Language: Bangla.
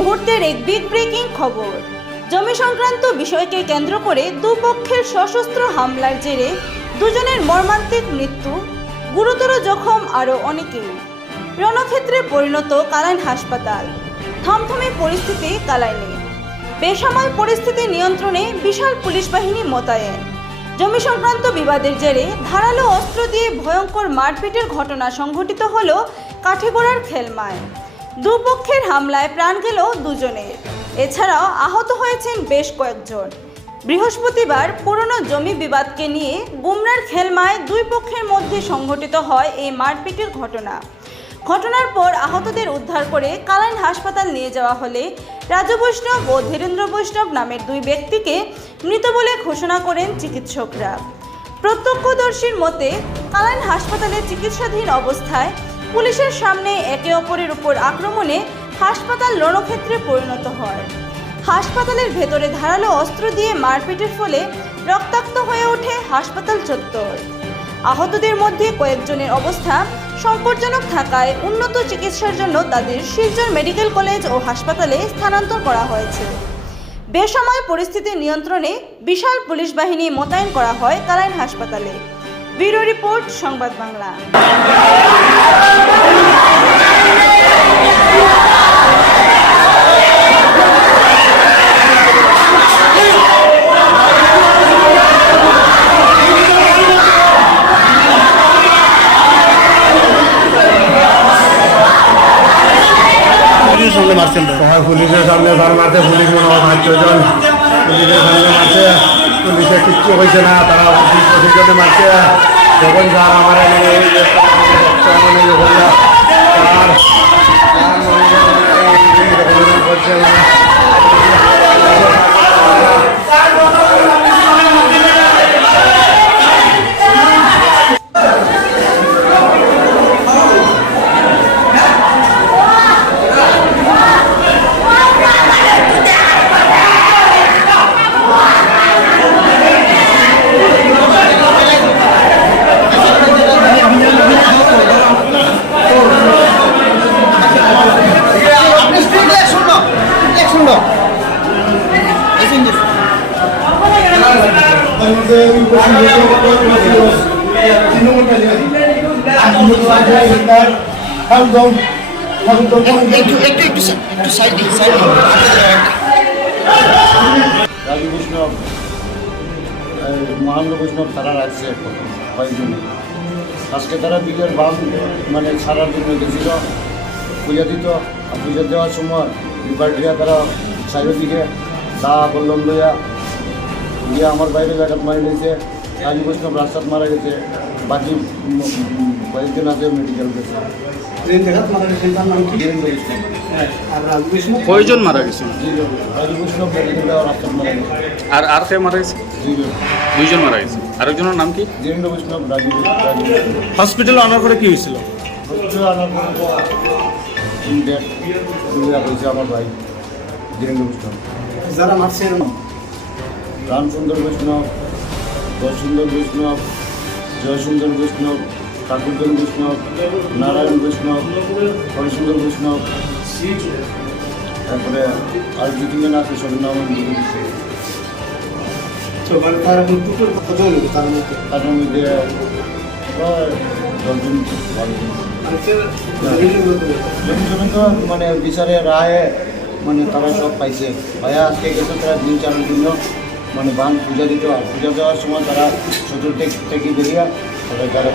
মুহূর্তের এক বিগ ব্রেকিং খবর। জমি সংক্রান্ত বিষয়কে কেন্দ্র করে দুপক্ষের সশস্ত্র হামলার জেরে দুজনের মর্মান্তিক মৃত্যু, গুরুতর জখম আরও অনেকেই। রণক্ষেত্রে পরিণত কালাইন হাসপাতাল। থমথমে পরিস্থিতি কালাইনে। বেসামাল পরিস্থিতি নিয়ন্ত্রণে বিশাল পুলিশ বাহিনী মোতায়েন। জমি সংক্রান্ত বিবাদের জেরে ধারালো অস্ত্র দিয়ে ভয়ঙ্কর মারপিটের ঘটনা সংঘটিত হল কাঠিগোড়ার খেলমায়। দুপক্ষের হামলায় প্রাণ গেল দুজনের। এছাড়াও আহত হয়েছেন বেশ কয়েকজন। বৃহস্পতিবার পুরনো জমি বিবাদকে নিয়ে গুমরার খেলমায় দুই পক্ষের মধ্যে সংঘটিত হয় এই মারপিটের ঘটনা। ঘটনার পর আহতদের উদ্ধার করে কালাইন হাসপাতাল নিয়ে যাওয়া হলে রাজু বৈষ্ণব ও ধীরেন্দ্র বৈষ্ণব নামের দুই ব্যক্তিকে মৃত বলে ঘোষণা করেন চিকিৎসকরা। প্রত্যক্ষদর্শীর মতে, কালাইন হাসপাতালে চিকিৎসাধীন অবস্থায় পুলিশের সামনে একে অপরের উপর আক্রমণে হাসপাতাল রণক্ষেত্রে পরিণত হয়। হাসপাতালের ভেতরে ধারালো অস্ত্র দিয়ে মারপিটের ফলে রক্তাক্ত হয়ে ওঠে হাসপাতাল চত্বর। আহতদের মধ্যে কয়েকজনের অবস্থা সংকটজনক থাকায় উন্নত চিকিৎসার জন্য তাদের শিলচর মেডিকেল কলেজ ও হাসপাতালে স্থানান্তর করা হয়েছে। বেসময় পরিস্থিতি নিয়ন্ত্রণে বিশাল পুলিশ বাহিনী মোতায়েন করা হয় কালাইন হাসপাতালে। ব্যুরো রিপোর্ট সংবাদ বাংলা। পুলিশের সঙ্গে মারছেন হ্যাঁ পুলিশের সামনে ঘর মারছে পুলিশ মনে হয় জন পুলিশের সামনে মারছে। কিচ্ছু হয়েছে না তারা পুলিশ মারছে যখন যার আমার মানে রাজু বৈষ্ণব মহেন্দ্র বৈষ্ণব তারা রাখছে কয়েকজন আজকে তারা বিকেল বাম মানে সারার জন্য গেছিল। পূজা দিত আর পূজা দেওয়ার সময় বিপার্টিরা তারা চারিদিকে দা বল্লম লইয়া গিয়ে আমার বাইরে জায়গাত মারি দিয়েছে রাজু বৈষ্ণব রাস্তাত মারা গেছে বাকি কয়েকজন আছে মেডিকেল গেছে বীরেন্দ্র বৈষ্ণব কয়জন মারা গেছে? গেছে। আর আর কে মারা গেছে? দুইজন মারা গেছে। আরেকজনের নাম কি? বীরেন্দ্র বৈষ্ণব রাজু রাজু হসপিটালে আনার পরে কি হয়েছিল? হচ্ছে আনার পরে আমার ভাই বীরেন্দ্র বৈষ্ণব যারা মারছে রামসুন্দর বৈষ্ণব সুন্দর বৈষ্ণব জয়সুন্দর বৈষ্ণব ঠাকুরজন বৈষ্ণব নারায়ণ বৈষ্ণব হরিসুন্দর বৈষ্ণব তারপরে আর দু তিনজন আছে সবের নাম মানে তার মধ্যে? দশজন মানে জমি তো মানে বিচারে রায়ে মানে তারা সব পাইছে। ভাইয়া আজকে গেছে তারা দিন চারের জন্য। মানে বান পূজা দিত আর পূজা দেওয়ার সময় তারা চতুর্থ থেকে বেরিয়ে তাদের তারা